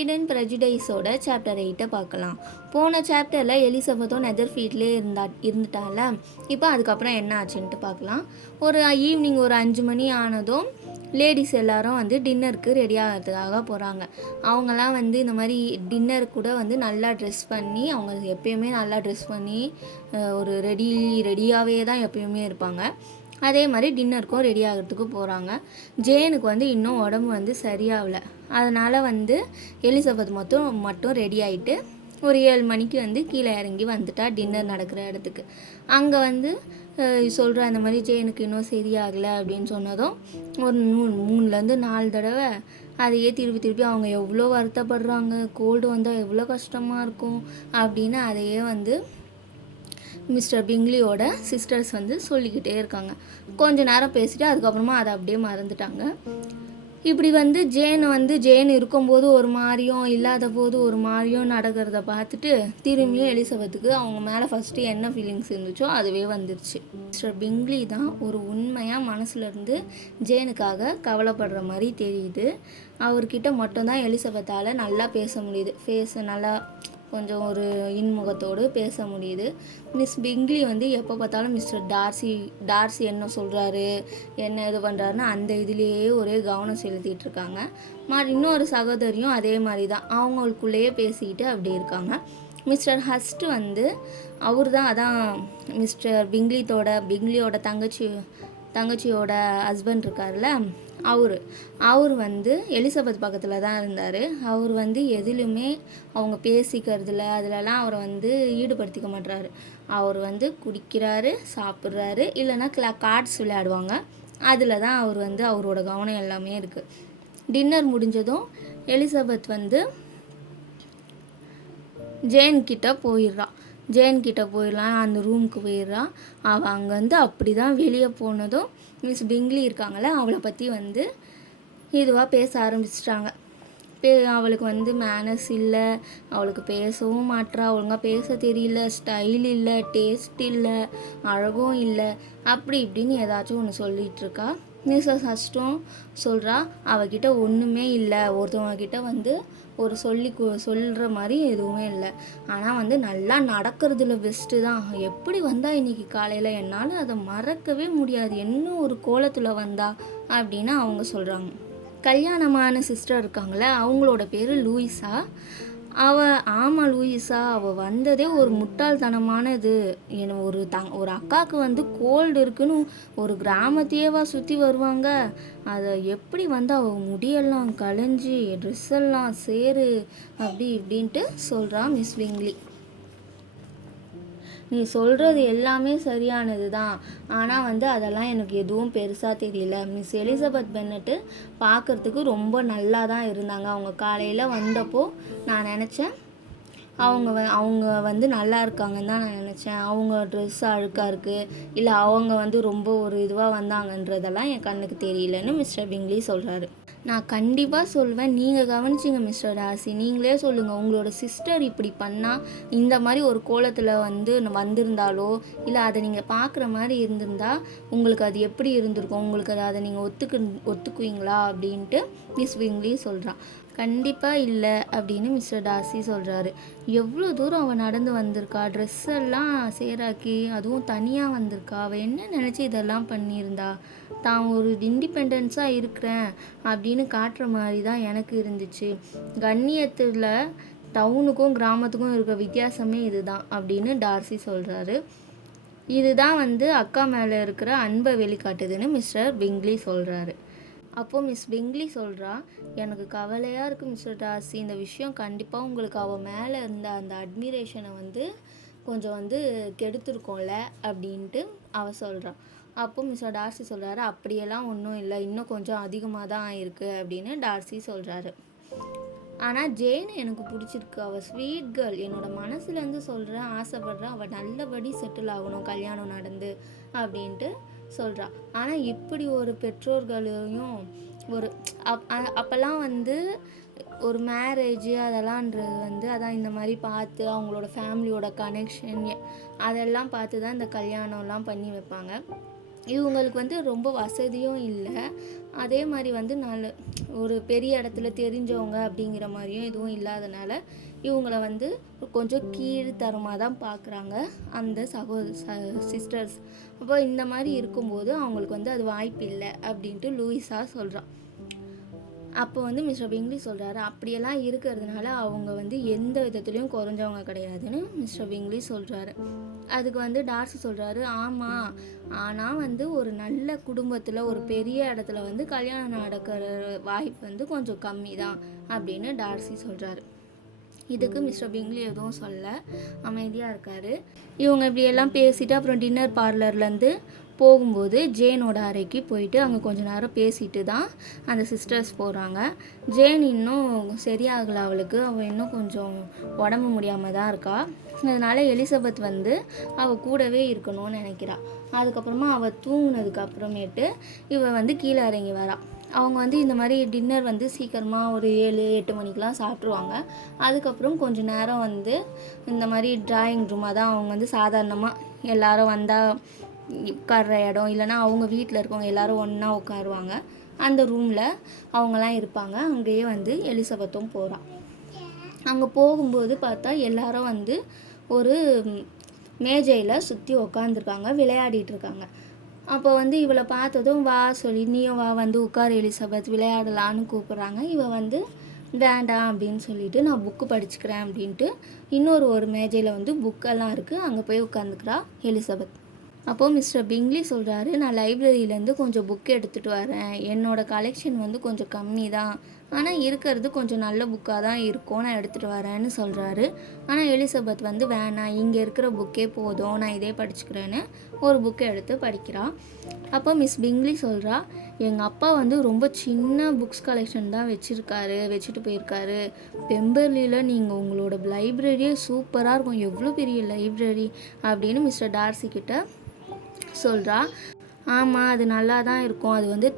Fried and ப்ரெஜுடைஸோட chapter 8 பார்க்கலாம். போன சாப்டரில் எலிசபெத்தும் நெதர்ஃபீல்ட்லேயே இருந்துட்டால. இப்போ அதுக்கப்புறம் என்ன ஆச்சுன்ட்டு பார்க்கலாம். ஒரு ஈவினிங் ஒரு 5 மணி ஆனதும் லேடிஸ் எல்லாரும் வந்து டின்னருக்கு ரெடி ஆகிறதுக்காக போகிறாங்க. அவங்கெல்லாம் வந்து இந்த மாதிரி டின்னர் கூட வந்து நல்லா ட்ரெஸ் பண்ணி, அவங்க எப்பயுமே நல்லா ட்ரெஸ் பண்ணி ஒரு ரெடியாகவே தான் எப்பயுமே இருப்பாங்க. அதே மாதிரி டின்னருக்கும் ரெடி ஆகிறதுக்கு போகிறாங்க. ஜேனுக்கு வந்து இன்னும் உடம்பு வந்து சரியாகலை. அதனால் வந்து எலிசபெத் மட்டும் ரெடி ஆகிட்டு ஒரு 7 மணிக்கு வந்து கீழே இறங்கி வந்துட்டா டின்னர் நடக்கிற இடத்துக்கு. அங்கே வந்து சொல்கிற அந்த மாதிரி ஜேனுக்கு இன்னும் சரியாகலை அப்படின்னு சொன்னதும் ஒரு 3-4 தடவை அதையே திருப்பி அவங்க எவ்வளோ வருத்தப்படுறாங்க, கோல்டு வந்தால் எவ்வளோ கஷ்டமாக இருக்கும் அப்படின்னு அதையே வந்து மிஸ்டர் பிங்லியோட சிஸ்டர்ஸ் வந்து சொல்லிக்கிட்டே இருக்காங்க. கொஞ்ச நேரம் பேசிட்டு அதுக்கப்புறமா அதை அப்படியே மறந்துட்டாங்க. இப்படி வந்து ஜேன் இருக்கும்போது ஒரு மாதிரியும் இல்லாத போது ஒரு மாதிரியும் நடக்கிறத பார்த்துட்டு திரும்பியும் எலிசபெத்துக்கு அவங்க மேலே ஃபஸ்ட்டு என்ன ஃபீலிங்ஸ் இருந்துச்சோ அதுவே வந்துருச்சு. மிஸ்டர் பிங்லி தான் ஒரு உண்மையாக மனசுலேருந்து ஜேனுக்காக கவலைப்படுற மாதிரி தெரியுது. அவர்கிட்ட மட்டும்தான் எலிசபெத்தால் நல்லா பேச முடியுது. நல்லா கொஞ்சம் ஒரு இன்முகத்தோடு பேச முடியுது. மிஸ் பிங்லி வந்து எப்போ பார்த்தாலும் மிஸ்டர் டார்சி என்ன சொல்கிறாரு, என்ன இது பண்ணுறாருன்னு அந்த இதுலேயே ஒரே கவனம் செலுத்திட்டு இருக்காங்க. இன்னொரு சகோதரியும் அதே மாதிரி தான் அவங்களுக்குள்ளேயே பேசிக்கிட்டு அப்படி இருக்காங்க. மிஸ்டர் ஹஸ்ட் வந்து அவர் தான் அதான் மிஸ்டர் பிங்லியோட தங்கச்சியோட ஹஸ்பண்ட் இருக்கார்ல, அவர் வந்து எலிசபெத் பக்கத்தில் தான் இருந்தார். அவர் வந்து எதிலுமே அவங்க பேசிக்கிறதுல அதிலலாம் அவரை வந்து ஈடுபடுத்திக்க மாட்டுறாரு. அவர் வந்து குடிக்கிறாரு, சாப்பிட்றாரு, இல்லைன்னா கார்ட்ஸ் விளையாடுவாங்க. அதில் தான் அவர் வந்து அவரோட கவனம் எல்லாமே இருக்குது. டின்னர் முடிஞ்சதும் எலிசபெத் வந்து ஜேன் கிட்ட போயிடலாம் அந்த ரூமுக்கு போயிடுறான். அவள் அங்கேருந்து அப்படி தான் வெளியே போனதும் மிஸ் பிங்லி இருக்காங்களே அவளை பற்றி வந்து இதுவாக பேச ஆரம்பிச்சிட்டாங்க. அவளுக்கு வந்து மேனர்ஸ் இல்லை, அவளுக்கு பேசவும் மாட்றா, ஒழுங்காக பேச தெரியல, ஸ்டைல் இல்லை, டேஸ்ட் இல்லை, அழகும் இல்லை, அப்படி இப்படின்னு ஏதாச்சும் ஒன்று சொல்லிகிட்ருக்கா. மிஸ்ஸஸ் ஹஸ்ட்டும் சொல்கிறா அவகிட்ட ஒன்றுமே இல்லை, ஒருத்தவங்கக்கிட்ட வந்து ஒரு சொல்கிற மாதிரி எதுவுமே இல்லை, ஆனால் வந்து நல்லா நடக்கிறதுல பெஸ்ட்டு தான். எப்படி வந்தால் இன்றைக்கி காலையில் என்னால் அதை மறக்கவே முடியாது, என்ன ஒரு கோலத்தில் வந்தா அப்படின்னு அவங்க சொல்கிறாங்க. கல்யாணமான சிஸ்டர் இருக்காங்களே அவங்களோட பேர் லூயிஸா. லூயிஸா அவள் வந்ததே ஒரு முட்டாள்தனமானது. ஒரு அக்காவுக்கு வந்து கோல்டு இருக்குன்னு ஒரு கிராமத்தையேவா சுற்றி வருவாங்க. அதை எப்படி வந்து அவள் முடியெல்லாம் களைஞ்சி ட்ரெஸ்ஸெல்லாம் சேரு அப்படி இப்படின்ட்டு சொல்கிறான் மிஸ் பிங்லி. நீ சொல்கிறது எல்லாமே சரியானது தான், ஆனால் வந்து அதெல்லாம் எனக்கு எதுவும் பெருசாக தெரியல. மிஸ் எலிசபெத் பென்னட்டு பார்க்குறதுக்கு ரொம்ப நல்லா தான் இருந்தாங்க. அவங்க காலையில் வந்தப்போ நான் நினச்சேன் அவங்க வந்து நல்லா இருக்காங்கன்னு தான் நான் நினச்சேன். அவங்க ட்ரெஸ் அழுக்காக இருக்குது, இல்லை அவங்க வந்து ரொம்ப ஒரு இதுவாக வந்தாங்கன்றதெல்லாம் என் கண்ணுக்கு தெரியலன்னு மிஸ்டர் பிங்லி சொல்கிறாரு. நான் கண்டிப்பாக சொல்வேன், நீங்கள் கவனிச்சிங்க மிஸ்டர் டார்சி, நீங்களே சொல்லுங்கள், உங்களோட சிஸ்டர் இப்படி பண்ணால் இந்த மாதிரி ஒரு கோலத்தில் வந்திருந்தாலோ இல்லை அதை நீங்கள் பார்க்குற மாதிரி இருந்திருந்தா உங்களுக்கு அது எப்படி இருந்திருக்கும், உங்களுக்கு அதை நீங்கள் ஒத்துக்குவீங்களா அப்படின்ட்டு மிஸ் பிங்லி சொல்கிறான். கண்டிப்பாக இல்லை அப்படின்னு மிஸ்டர் டார்சி சொல்கிறாரு. எவ்வளோ தூரம் அவள் நடந்து வந்திருக்கா, ட்ரெஸ்ஸெல்லாம் சேராக்கி, அதுவும் தனியாக வந்திருக்கா. அவள் என்ன நினச்சி இதெல்லாம் பண்ணியிருந்தா, தான் ஒரு இண்டிபெண்டன்ஸாக இருக்கிறேன் அப்படின்னு காட்டுற மாதிரி தான் எனக்கு இருந்துச்சு. கண்ணியத்தில் டவுனுக்கும் கிராமத்துக்கும் இருக்க வித்தியாசமே இதுதான் அப்படின்னு டார்சி சொல்கிறாரு. இதுதான் வந்து அக்கா மேலே இருக்கிற அன்பை வெளிக்காட்டுதுன்னு மிஸ்டர் பிங்லி சொல்கிறாரு. அப்போது மிஸ் பிங்லி சொல்கிறா, எனக்கு கவலையாக இருக்குது மிஸ்டர் டார்சி, இந்த விஷயம் கண்டிப்பாக உங்களுக்கு அவள் மேலே இருந்த அந்த அட்மிரேஷனை வந்து கொஞ்சம் வந்து கெடுத்துருக்கோம்ல அப்படின்ட்டு அவள் சொல்கிறான். அப்போ மிஸ்டர் டார்சி சொல்கிறாரு, அப்படியெல்லாம் ஒன்றும் இல்லை, இன்னும் கொஞ்சம் அதிகமாக தான் ஆயிருக்கு அப்படின்னு டார்சி சொல்கிறாரு. ஆனால் ஜேன் எனக்கு பிடிச்சிருக்கு, அவள் ஸ்வீட் கேர்ள், என்னோடய மனசுலேருந்து சொல்கிறேன், ஆசைப்படுறேன், அவள் நல்லபடி செட்டில் ஆகணும் கல்யாணம் நடந்து அப்படின்ட்டு சொல்கிறா. ஆனால் இப்படி ஒரு பெற்றோர்களையும் ஒரு அப்போல்லாம் வந்து ஒரு மேரேஜ் அதெல்லாம்ன்றது வந்து அதான் இந்த மாதிரி பார்த்து அவங்களோட ஃபேமிலியோட கனெக்ஷன் அதெல்லாம் பார்த்து தான் இந்த கல்யாணம்லாம் பண்ணி வைப்பாங்க. இவங்களுக்கு வந்து ரொம்ப வசதியும் இல்லை, அதே மாதிரி வந்து நல்ல ஒரு பெரிய இடத்துல தெரிஞ்சவங்க அப்படிங்கிற மாதிரியும் எதுவும் இல்லாதனால இவங்கள வந்து கொஞ்சம் கீழ்த்தரமாக தான் பார்க்குறாங்க அந்த சிஸ்டர்ஸ். அப்போ இந்த மாதிரி இருக்கும்போது அவங்களுக்கு வந்து அது வாய்ப்பு இல்லை அப்படின்ட்டு லூயிஸா சொல்கிறான். அப்போ வந்து மிஸ்டர் பிங்லி சொல்கிறாரு, அப்படியெல்லாம் இருக்கிறதுனால அவங்க வந்து எந்த விதத்துலேயும் குறைஞ்சவங்க கிடையாதுன்னு மிஸ்டர் பிங்லி சொல்கிறாரு. அதுக்கு வந்து டார்சி சொல்கிறாரு, ஆமாம், ஆனால் வந்து ஒரு நல்ல குடும்பத்தில் ஒரு பெரிய இடத்துல வந்து கல்யாணம் நடக்கிற வாய்ப்பு வந்து கொஞ்சம் கம்மி தான் அப்படின்னு டார்சி சொல்கிறாரு. இதுக்கு மிஸ்டர் பிங்லி எதுவும் சொல்ல அமைதியாக இருக்கார். இவங்க இப்படியெல்லாம் பேசிவிட்டு அப்புறம் டின்னர் பார்லர்லேருந்து போகும்போது ஜேனோட அறைக்கு போயிட்டு அங்கே கொஞ்சம் நேரம் பேசிட்டு தான் அந்த சிஸ்டர்ஸ் போகிறாங்க. ஜேன் இன்னும் சரியாகலை, அவள் இன்னும் கொஞ்சம் உடம்பு முடியாமல் தான் இருக்கா. அதனால் எலிசபெத் வந்து அவள் கூடவே இருக்கணும்னு நினைக்கிறாள். அதுக்கப்புறமா அவள் தூங்கினதுக்கு அப்புறமேட்டு இவள் வந்து கீழே இறங்கி வரா. அவங்க வந்து இந்த மாதிரி டின்னர் வந்து சீக்கிரமாக ஒரு 7-8 மணிக்கெலாம் சாப்பிட்ருவாங்க. அதுக்கப்புறம் கொஞ்சம் நேரம் வந்து இந்த மாதிரி ட்ராயிங் ரூமாக தான் அவங்க வந்து சாதாரணமாக எல்லோரும் வந்தால் உட்கார்ற இடம், இல்லைனா அவங்க வீட்டில் இருக்கவங்க எல்லோரும் ஒன்றா உட்காருவாங்க. அந்த ரூமில் அவங்களாம் இருப்பாங்க. அங்கேயே வந்து எலிசபெத்தும் போகிறான். அங்கே போகும்போது பார்த்தா எல்லாரும் வந்து ஒரு மேஜையில் சுற்றி உக்காந்துருக்காங்க, விளையாடிட்டு இருக்காங்க. அப்போ வந்து இவளை பார்த்ததும் வா சொல்லி, நீயும் வா வந்து உட்கார் எலிசபெத் விளையாடலான்னு கூப்பிட்றாங்க. இவள் வந்து வேண்டாம் அப்படின்னு சொல்லிட்டு நான் புக்கு படிச்சுக்கிறேன் அப்படின்ட்டு ஒரு மேஜையில் வந்து புக்கெல்லாம் இருக்குது, அங்கே போய் உட்காந்துக்கிறா எலிசபெத். அப்போது மிஸ்டர் பிங்லி சொல்கிறாரு, நான் லைப்ரரியிலேருந்து கொஞ்சம் புக் எடுத்துகிட்டு வரேன், என்னோடய கலெக்ஷன் வந்து கொஞ்சம் கம்மி தான், ஆனால் இருக்கிறது கொஞ்சம் நல்ல புக்காக தான் இருக்கும், நான் எடுத்துகிட்டு வரேன்னு சொல்கிறாரு. ஆனால் எலிசபெத் வந்து வேணாம், இங்கே இருக்கிற புக்கே போதும், நான் இதே படிச்சுக்கிறேன்னு ஒரு புக்கை எடுத்து படிக்கிறான். அப்போ மிஸ் பிங்லி சொல்கிறா, எங்கள் அப்பா வந்து ரொம்ப சின்ன புக்ஸ் கலெக்ஷன் தான் வச்சுட்டு போயிருக்காரு. பெம்பர்லியில் நீங்கள் உங்களோட லைப்ரரியே சூப்பராக இருக்கும், எவ்வளோ பெரிய லைப்ரரி அப்படின்னு மிஸ்டர் டார்சி கிட்ட சொல்கிறா. ஆமாம், அது நல்லா தான் இருக்கும், அது வந்து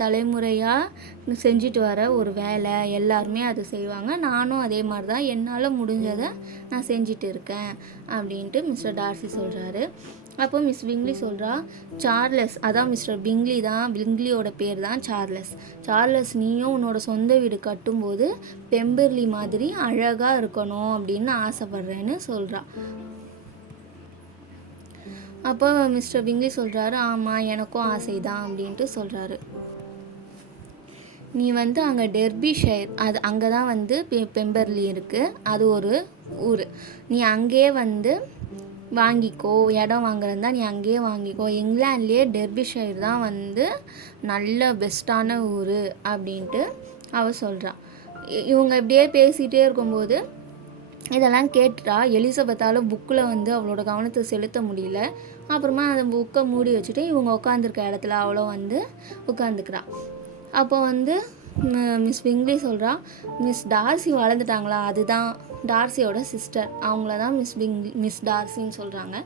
தலைமுறையாக செஞ்சுட்டு வர ஒரு வேலை, எல்லாருமே அது செய்வாங்க, நானும் அதே மாதிரி தான் என்னால் முடிஞ்சதை நான் செஞ்சுட்டு இருக்கேன் அப்படின்ட்டு மிஸ்டர் டார்சி சொல்கிறாரு. அப்போ மிஸ் பிங்லி சொல்கிறா, சார்லஸ், அதான் மிஸ்டர் பிங்லி தான், பிங்லியோட பேர் தான் சார்லஸ், நீயும் உன்னோட சொந்த வீடு கட்டும்போது பெம்பர்லி மாதிரி அழகாக இருக்கணும் அப்படின்னு ஆசைப்பட்றேன்னு சொல்கிறா. அப்போ மிஸ்டர் பிங்லி சொல்கிறாரு, ஆமாம் எனக்கும் ஆசை தான் அப்படின்ட்டு சொல்கிறாரு. நீ வந்து அங்கே டெர்பிஷயர், அது அங்கே தான் வந்து பெம்பர்லி இருக்குது, அது ஒரு ஊர், நீ அங்கேயே வந்து வாங்கிக்கோ, இடம் வாங்குறதா நீ அங்கேயே வாங்கிக்கோ, இங்கிலாண்ட்லேயே டெர்பிஷயர் தான் வந்து நல்ல பெஸ்ட்டான ஊர் அப்படின்ட்டு அவள் சொல்கிறான். இவங்க இப்படியே பேசிகிட்டே இருக்கும்போது இதெல்லாம் கேட்டுட்டா எலிசபெத்தால் புக்கில் வந்து அவளோட கவனத்தை செலுத்த முடியல. அப்புறமா அந்த புக்கை மூடி வச்சுட்டு இவங்க உட்காந்துருக்க இடத்துல அவளோ வந்து உட்காந்துக்கிறான். அப்போ வந்து மிஸ் பிங்லி சொல்கிறா, மிஸ் டார்சி வளர்ந்துட்டாங்களா, அதுதான் டார்சியோட சிஸ்டர், அவங்கள தான் மிஸ் டார்சின்னு சொல்கிறாங்க.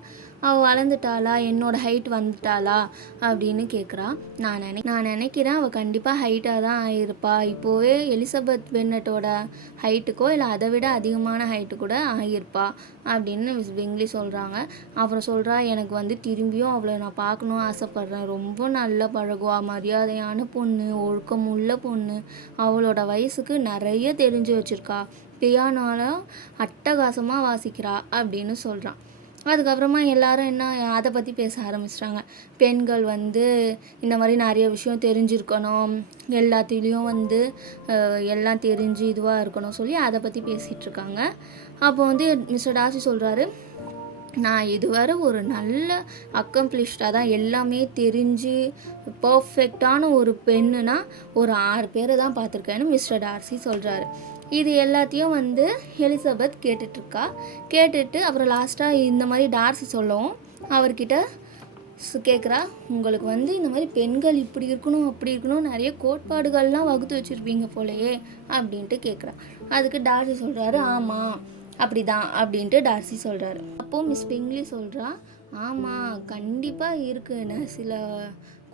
அவள் வளர்ந்துட்டாளா, என்னோடய ஹைட் வந்துட்டாளா அப்படின்னு கேட்குறா. நான் நினைக்கிறேன் அவள் கண்டிப்பாக ஹைட்டாக தான் ஆகியிருப்பா, இப்போவே எலிசபெத் பென்னட்டோட ஹைட்டுக்கோ இல்லை அதை விட அதிகமான ஹைட்டு கூட ஆகியிருப்பா அப்படின்னு மிஸ் பிங்லி சொல்கிறாங்க. அப்புறம் சொல்கிறா, எனக்கு வந்து திரும்பியும் அவளை நான் பார்க்கணும் ஆசைப்பட்றேன், ரொம்ப நல்ல பழகுவா, மரியாதையான பொண்ணு, ஒழுக்கம் உள்ள பொண்ணு, அவளோட வயசுக்கு நிறைய தெரிஞ்சு வச்சுருக்கா, பியானோவில் அட்டகாசமாக வாசிக்கிறா அப்படின்னு சொல்கிறான். அதுக்கப்புறமா எல்லாரும் என்ன அதை பற்றி பேச ஆரம்பிச்சிட்டாங்க. பெண்கள் வந்து இந்த மாதிரி நிறைய விஷயம் தெரிஞ்சிருக்கணும், எல்லாத்துலேயும் வந்து எல்லாம் தெரிஞ்சு இதுவாக இருக்கணும் சொல்லி அதை பற்றி பேசிகிட்ருக்காங்க. அப்போ வந்து மிஸ்டர் டார்சி சொல்கிறாரு, நான் இதுவரை ஒரு நல்ல அக்கம்ப்ளிஷ்டாக தான் எல்லாமே தெரிஞ்சு பர்ஃபெக்டான ஒரு பெண்ணுனா ஒரு 6 பேரை தான் பார்த்துருக்கேன்னு மிஸ்டர் டார்சி சொல்கிறாரு. இது எல்லாத்தையும் வந்து எலிசபெத் கேட்டுட்டு அப்புறம் லாஸ்ட்டாக இந்த மாதிரி டார்சி சொல்லவும் அவர்கிட்ட கேட்குறா, உங்களுக்கு வந்து இந்த மாதிரி பெண்கள் இப்படி இருக்கணும் அப்படி இருக்கணும் நிறைய கோட்பாடுகள்லாம் வகுத்து வச்சுருப்பீங்க போலையே அப்படின்ட்டு கேட்குறா. அதுக்கு டார்சி சொல்கிறாரு, ஆமாம் அப்படி தான் அப்படின்ட்டு டார்சி சொல்கிறாரு. அப்போது மிஸ் பிங்லி சொல்கிறா, ஆமாம் கண்டிப்பாக இருக்குன்னு சில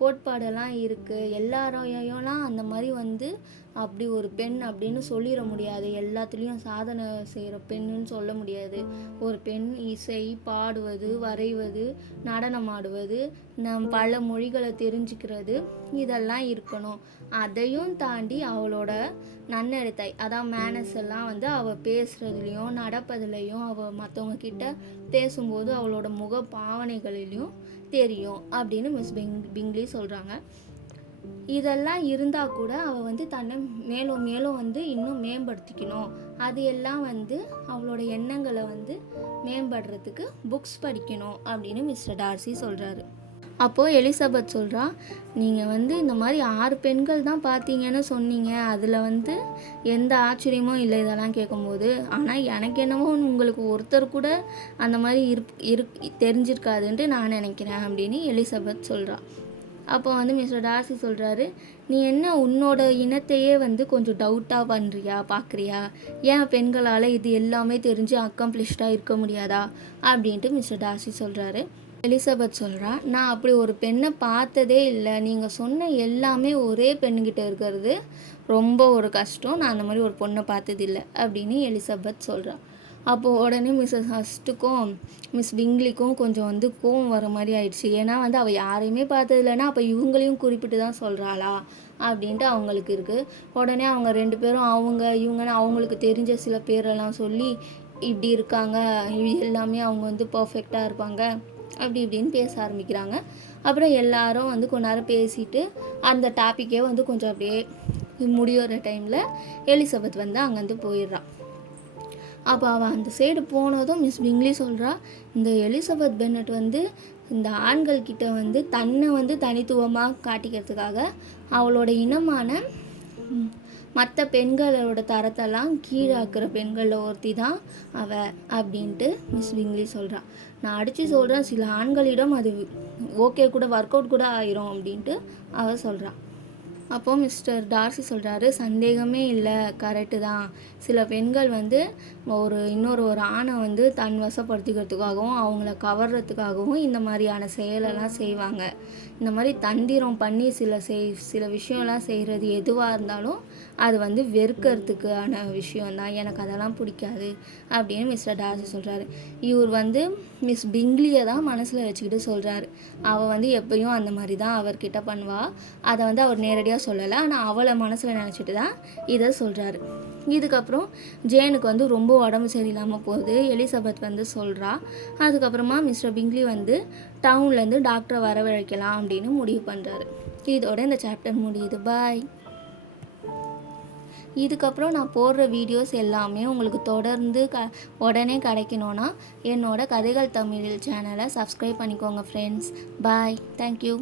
கோட்பாடெல்லாம் இருக்குது, எல்லாரையும்லாம் அந்த மாதிரி வந்து அப்படி ஒரு பெண் அப்படின்னு சொல்லிட முடியாது, எல்லாத்துலேயும் சாதனை செய்கிற பெண்ணுன்னு சொல்ல முடியாது. ஒரு பெண் இசை பாடுவது, வரைவது, நடனம் ஆடுவது, பல மொழிகளை தெரிஞ்சுக்கிறது, இதெல்லாம் இருக்கணும். அதையும் தாண்டி அவளோட நன்னடத்தை, அதான் மேனஸ் எல்லாம் வந்து அவள் பேசுகிறதுலையும் நடப்பதுலையும் அவள் மற்றவங்க கிட்ட பேசும்போது அவளோட முக பாவனைகளிலையும் தெரியும் அப்படின்னு மிஸ் பிங்லி சொல்கிறாங்க. இதெல்லாம் இருந்தால் கூட அவள் வந்து தன்னை மேலும் மேலும் வந்து இன்னும் மேம்படுத்திக்கணும். அது எல்லாம் வந்து அவளோட எண்ணங்களை வந்து மேம்படுறதுக்கு புக்ஸ் படிக்கணும் அப்படின்னு மிஸ்டர் டார்சி சொல்கிறாரு. அப்போது எலிசபெத் சொல்கிறா, நீங்கள் வந்து இந்த மாதிரி 6 பெண்கள் தான் பார்த்தீங்கன்னு சொன்னீங்க, அதில் வந்து எந்த ஆச்சரியமும் இல்லை இதெல்லாம் கேட்கும்போது. ஆனால் எனக்கு என்னமோ உங்களுக்கு ஒருத்தர் கூட அந்த மாதிரி தெரிஞ்சிருக்காதுன்ட்டு நான் நினைக்கிறேன் அப்படின்னு எலிசபெத் சொல்கிறா. அப்போ வந்து மிஸ்டர் டார்சி சொல்கிறாரு, நீ என்ன உன்னோட இனத்தையே வந்து கொஞ்சம் டவுட்டாக பண்ணுறியா, பார்க்குறியா? ஏன் பெண்களால் இது எல்லாமே தெரிஞ்சு அக்கம்ப்ளிஷ்டாக இருக்க முடியாதா அப்படின்ட்டு மிஸ்டர் டார்சி சொல்கிறாரு. எலிசபெத் சொல்கிறா, நான் அப்படி ஒரு பெண்ணை பார்த்ததே இல்லை, நீங்கள் சொன்ன எல்லாமே ஒரே பெண்ணுக்கிட்ட இருக்கிறது ரொம்ப ஒரு கஷ்டம், நான் அந்த மாதிரி ஒரு பொண்ணை பார்த்ததில்லை அப்படின்னு எலிசபெத் சொல்கிறா. அப்போது உடனே மிஸ்ஸஸ் ஹஸ்ட்டுக்கும் மிஸ் பிங்லிக்கும் கொஞ்சம் வந்து கோவம் வர மாதிரி ஆயிடுச்சு. ஏன்னா வந்து அவள் யாரையுமே பார்த்ததில்லைன்னா அப்போ இவங்களையும் குறிப்பிட்டு தான் சொல்கிறாளா அப்படின்ட்டு அவங்களுக்கு இருக்குது. உடனே அவங்க 2 பேரும் இவங்கன்னு அவங்களுக்கு தெரிஞ்ச சில பேரெல்லாம் சொல்லி இப்படி இருக்காங்க, எல்லாமே அவங்க வந்து பர்ஃபெக்டாக இருப்பாங்க அப்படி இப்படின்னு பேச ஆரம்பிக்கிறாங்க. அப்புறம் எல்லாரும் வந்து கொஞ்ச நேரம் பேசிட்டு அந்த டாப்பிக்கே வந்து கொஞ்சம் அப்படியே முடிகிற டைமில் எலிசபெத் வந்து அங்கேருந்து போயிடுறான். அப்போ அவள் அந்த சைடு போனதும் மிஸ் பிங்லி சொல்கிறா, இந்த எலிசபெத் பென்னட் வந்து இந்த ஆண்கள்கிட்ட வந்து தன்னை வந்து தனித்துவமாக காட்டிக்கிறதுக்காக அவளோட இனமான மற்ற பெண்களோட தரத்தெல்லாம் கீழாக்குற பெண்களில் ஒருத்தி தான் அவள் அப்படின்ட்டு மிஸ் பிங்லி சொல்கிறா. நான் அடித்து சொல்கிறேன், சில ஆண்களிடம் அது ஓகே கூட ஒர்க் அவுட் கூட ஆயிரும் அப்படின்ட்டு அவள் சொல்கிறா. அப்போது மிஸ்டர் டார்சி சொல்கிறாரு, சந்தேகமே இல்லை, கரெக்டு தான். சில பெண்கள் வந்து இன்னொரு ஆணை வந்து தன் வசப்படுத்திக்கிறதுக்காகவும் அவங்கள கவர்றதுக்காகவும் இந்த மாதிரியான செயலெல்லாம் செய்வாங்க. இந்த மாதிரி தந்திரம் பண்ணி சில விஷயம்லாம் செய்கிறது எதுவாக இருந்தாலும் அது வந்து வெறுக்கிறதுக்கான விஷயந்தான், எனக்கு அதெல்லாம் பிடிக்காது அப்படின்னு மிஸ்டர் டார்சி சொல்கிறாரு. இவர் வந்து மிஸ் பிங்லியை தான் மனசில் வச்சுக்கிட்டு சொல்கிறாரு. அவள் வந்து எப்பயும் அந்த மாதிரி தான் அவர்கிட்ட பண்ணுவாள், அதை வந்து அவர் நேரடியாக சொல்லலை, ஆனால் அவளை மனசில் நினச்சிட்டு தான் இதை சொல்கிறாரு. இதுக்கப்புறம் ஜேனுக்கு வந்து ரொம்ப உடம்பு சரியில்லாமல் போகுது. எலிசபெத் வந்து சொல்கிறா. அதுக்கப்புறமா மிஸ்டர் பிங்லி வந்து டவுன்லேருந்து டாக்டரை வரவழைக்கலாம் அப்படின்னு முடிவு பண்ணுறாரு. இதோட இந்த சாப்டர் முடியுது. பாய். இதுக்கப்புறம் நான் போடுற வீடியோஸ் எல்லாமே உங்களுக்கு தொடர்ந்து உடனே கிடைக்கணுன்னா என்னோட கதைகள் தமிழ் சேனலை சப்ஸ்கிரைப் பண்ணிக்கோங்க ஃப்ரெண்ட்ஸ். பாய். தேங்க்யூ.